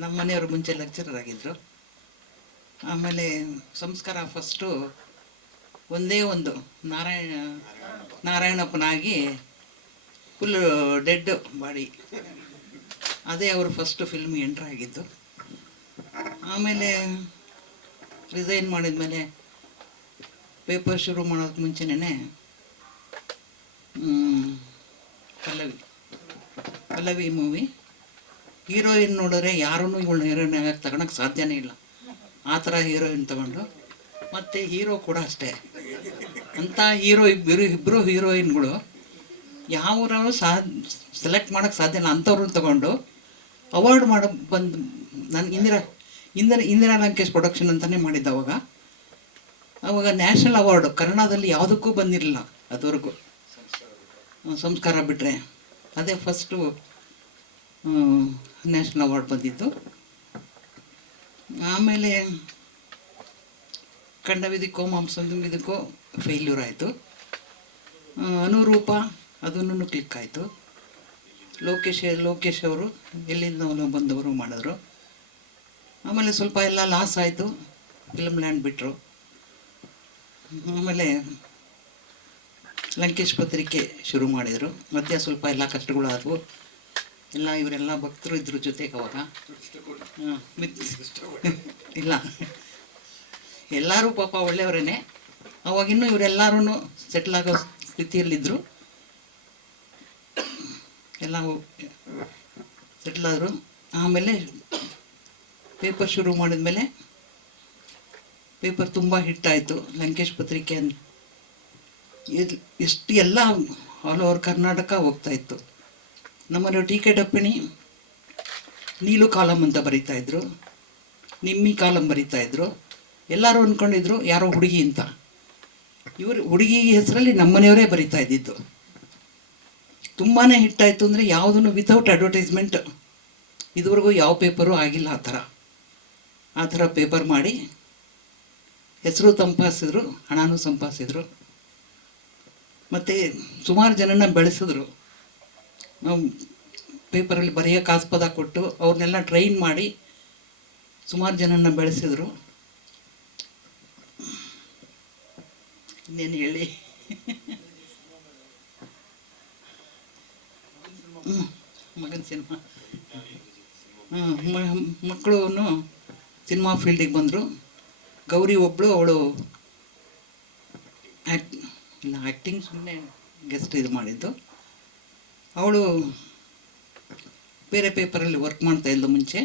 ನಮ್ಮ ಮನೆಯವರು ಮುಂಚೆ ಲೆಕ್ಚರರ್ ಆಗಿದ್ದರು. ಆಮೇಲೆ ಸಂಸ್ಕಾರ ಫಸ್ಟು ಒಂದೇ ಒಂದು ನಾರಾಯಣಪ್ಪನಾಗಿ ಫುಲ್ಲು ಡೆಡ್ ಬಾಡಿ, ಅದೇ ಅವರು ಫಸ್ಟು ಫಿಲ್ಮ್ ಎಂಟ್ರ್ ಆಗಿದ್ದು. ಆಮೇಲೆ ರಿಸೈನ್ ಮಾಡಿದ್ಮೇಲೆ ಪೇಪರ್ ಶುರು ಮಾಡೋದಕ್ಕೆ ಮುಂಚೆನೇ ಪಲ್ಲವಿ ಮೂವಿ ಹೀರೋಯಿನ್ ನೋಡಿದ್ರೆ ಯಾರೂ ಇವಳನ್ನ ಹೀರೋಯಿನ್ ಆಗಿ ತಗೊಳಕ್ಕೆ ಸಾಧ್ಯನೇ ಇಲ್ಲ, ಆ ಥರ ಹೀರೋಯಿನ್ ತಗೊಂಡು, ಮತ್ತು ಹೀರೋ ಕೂಡ ಅಷ್ಟೇ ಅಂಥ ಇಬ್ಬರು ಹೀರೋಯಿನ್ಗಳು ಯಾವ್ರೂ ಸೆಲೆಕ್ಟ್ ಮಾಡೋಕ್ಕೆ ಸಾಧ್ಯ ಇಲ್ಲ ಅಂಥವ್ರನ್ನ ತಗೊಂಡು ಅವಾರ್ಡ್ ಮಾಡೋ ಬಂದು ನಾನು ಇಂದಿರಾ ಲಂಕೇಶ್ ಪ್ರೊಡಕ್ಷನ್ ಅಂತಲೇ ಮಾಡಿದ್ದೆ. ಅವಾಗ ನ್ಯಾಷನಲ್ ಅವಾರ್ಡು ಕನ್ನಡದಲ್ಲಿ ಯಾವುದಕ್ಕೂ ಬಂದಿರಲಿಲ್ಲ ಅದುವರೆಗೂ, ಸಂಸ್ಕಾರ ಬಿಟ್ಟರೆ ಅದೇ ಫಸ್ಟು ನ್ಯಾಷನಲ್ ಅವಾರ್ಡ್ ಬಂದಿದ್ದು. ಆಮೇಲೆ ಖಂಡವಿದಕ್ಕೋ ಮಾಂಸಂದಕ್ಕೋ ಫೇಲ್ಯೂರ್ ಆಯಿತು. ಅನುರೂಪ ಅದನ್ನು ಕ್ಲಿಕ್ ಆಯಿತು. ಲೋಕೇಶ್ ಅವರು ಎಲ್ಲಿಂದ ಬಂದವರು ಮಾಡಿದ್ರು. ಆಮೇಲೆ ಸ್ವಲ್ಪ ಎಲ್ಲ ಲಾಸ್ ಆಯಿತು, ಫಿಲ್ಮ್ ಲ್ಯಾಂಡ್ ಬಿಟ್ಟರು. ಆಮೇಲೆ ಲಂಕೇಶ್ ಪತ್ರಿಕೆ ಶುರು ಮಾಡಿದರು. ಮಧ್ಯ ಸ್ವಲ್ಪ ಎಲ್ಲ ಕಷ್ಟಗಳಾದವು. ಇವರೆಲ್ಲ ಭಕ್ತರು ಇದ್ರ ಜೊತೆಗೆ ಅವಾಗ ಇಲ್ಲ, ಎಲ್ಲರೂ ಪಾಪ ಒಳ್ಳೆಯವರೇ. ಅವಾಗಿನ್ನೂ ಇವರೆಲ್ಲರೂ ಸೆಟ್ಲ್ ಆಗೋ ಸ್ಥಿತಿಯಲ್ಲಿದ್ದರು. ಎಲ್ಲ ಸೆಟ್ಲಾದರು. ಆಮೇಲೆ ಪೇಪರ್ ಶುರು ಮಾಡಿದ್ಮೇಲೆ ಪೇಪರ್ ತುಂಬ ಹಿಟ್ಟಾಯಿತು. ಲಂಕೇಶ್ ಪತ್ರಿಕೆ ಎಷ್ಟು ಎಲ್ಲ ಆಲ್ ಓವರ್ ಕರ್ನಾಟಕ ಹೋಗ್ತಾಯಿತ್ತು. ನಮ್ಮಲ್ಲಿ ಟಿ ಕೆ ಡಪ್ಪಿಣಿ ನೀಲು ಕಾಲಮ್ ಅಂತ ಬರೀತಾಯಿದ್ರು, ನಿಮ್ಮಿ ಕಾಲಮ್ ಬರೀತಾಯಿದ್ರು. ಎಲ್ಲರೂ ಅಂದ್ಕೊಂಡಿದ್ರು ಯಾರೋ ಹುಡುಗಿ ಅಂತ. ಹುಡುಗಿ ಹೆಸರಲ್ಲಿ ನಮ್ಮನೆಯವರೇ ಬರಿತಾ ಇದ್ದಿದ್ದು. ತುಂಬಾ ಹಿಟ್ಟಾಯಿತು ಅಂದರೆ ಯಾವುದನ್ನು ವಿತೌಟ್ ಅಡ್ವರ್ಟೈಸ್ಮೆಂಟ್ ಇದುವರೆಗೂ ಯಾವ ಪೇಪರು ಆಗಿಲ್ಲ. ಆ ಥರ ಪೇಪರ್ ಮಾಡಿ ಹೆಸರು ಸಂಪಾದಿಸಿದ್ರು, ಹಣನೂ ಸಂಪಾದಿಸಿದ್ರು. ಮತ್ತು ಸುಮಾರು ಜನನ ಬೆಳೆಸಿದ್ರು. ಪೇಪರಲ್ಲಿ ಬರೆಯೋಕ್ಕೆ ಆಸ್ಪದ ಕೊಟ್ಟು ಅವ್ರನ್ನೆಲ್ಲ ಟ್ರೈನ್ ಮಾಡಿ ಸುಮಾರು ಜನನ ಬೆಳೆಸಿದ್ರು. ಇನ್ನೇನು ಹೇಳಿ, ಮಗನ ಸಿನಿಮಾ ಮಕ್ಕಳು ಸಿನಿಮಾ ಫೀಲ್ಡಿಗೆ ಬಂದರು. ಗೌರಿ ಒಬ್ಬಳು, ಅವಳು ಆ್ಯಕ್ಟಿಂಗ್ ಸುಮ್ಮನೆ ಗೆಸ್ಟ್ ಇದು ಮಾಡಿದ್ದು. ಅವಳು ಬೇರೆ ಪೇಪರಲ್ಲಿ ವರ್ಕ್ ಮಾಡ್ತಾಯಿದ್ಲು ಮುಂಚೆ.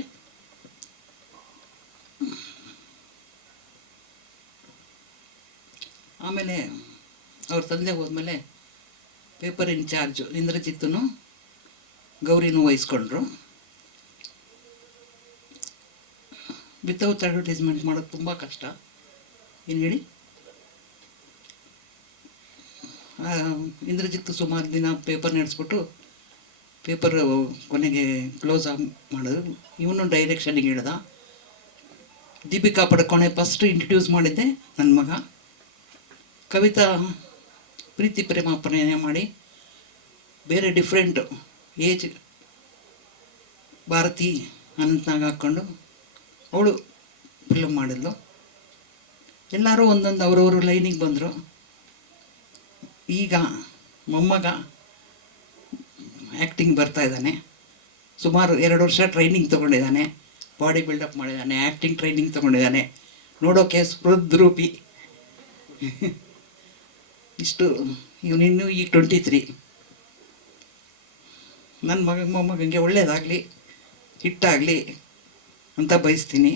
ಆಮೇಲೆ ಅವ್ರ ತಂದೆ ಹೋದ್ಮೇಲೆ ಪೇಪರ್ ಇನ್ಚಾರ್ಜು ಇಂದ್ರಜಿತ್ತೂ ಗೌರಿನೂ ವಹಿಸ್ಕೊಂಡ್ರು. ವಿತೌಟ್ ಅಡ್ವರ್ಟೈಸ್ಮೆಂಟ್ ಮಾಡೋದು ತುಂಬ ಕಷ್ಟ. ಏನು ಹೇಳಿ, ಇಂದ್ರಜಿತ್ತು ಸುಮಾರು ದಿನ ಪೇಪರ್ ನಡೆಸ್ಬಿಟ್ಟು ಪೇಪರ್ ಕೊನೆಗೆ ಕ್ಲೋಸ್ ಆಗಿ ಮಾಡಿದ್ರು. ಇವನು ಡೈರೆಕ್ಷನಿಗೆ ಹೇಳ್ದ. ದೀಪಿಕಾ ಪಡ್ಕೋಣೆ ಫಸ್ಟ್ ಇಂಟ್ರಡ್ಯೂಸ್ ಮಾಡಿದ್ದೆ ನನ್ನ ಮಗ. ಕವಿತಾ ಪ್ರೀತಿ ಪ್ರೇಮಾಪಣೆ ಮಾಡಿ ಬೇರೆ ಡಿಫ್ರೆಂಟ್ ಏಜ್ ಭಾರತಿ ಅನಂತನಾಗ ಹಾಕ್ಕೊಂಡು ಅವಳು ಫಿಲ್ಮ್ ಮಾಡಿದ್ಲು. ಎಲ್ಲರೂ ಒಂದೊಂದು ಅವರವರು ಲೈನಿಗೆ ಬಂದರು. ಈಗ ಮೊಮ್ಮಗ ಆ್ಯಕ್ಟಿಂಗ್ ಬರ್ತಾಯಿದ್ದಾನೆ. ಸುಮಾರು 2 ವರ್ಷ ಟ್ರೈನಿಂಗ್ ತೊಗೊಂಡಿದ್ದಾನೆ, ಬಾಡಿ ಬಿಲ್ಡಪ್ ಮಾಡಿದ್ದಾನೆ, ಆ್ಯಕ್ಟಿಂಗ್ ಟ್ರೈನಿಂಗ್ ತೊಗೊಂಡಿದ್ದಾನೆ. ನೋಡೋಕೆ ಸ್ಪೃದ್ರೂಪಿ. ಇಷ್ಟು ಇವನಿನ್ನೂ ಈಗ 23. ನನ್ನ ಮೊಮ್ಮಗನಿಗೆ ಒಳ್ಳೆಯದಾಗಲಿ, ಹಿಟ್ಟಾಗಲಿ ಅಂತ ಬಯಸ್ತೀನಿ.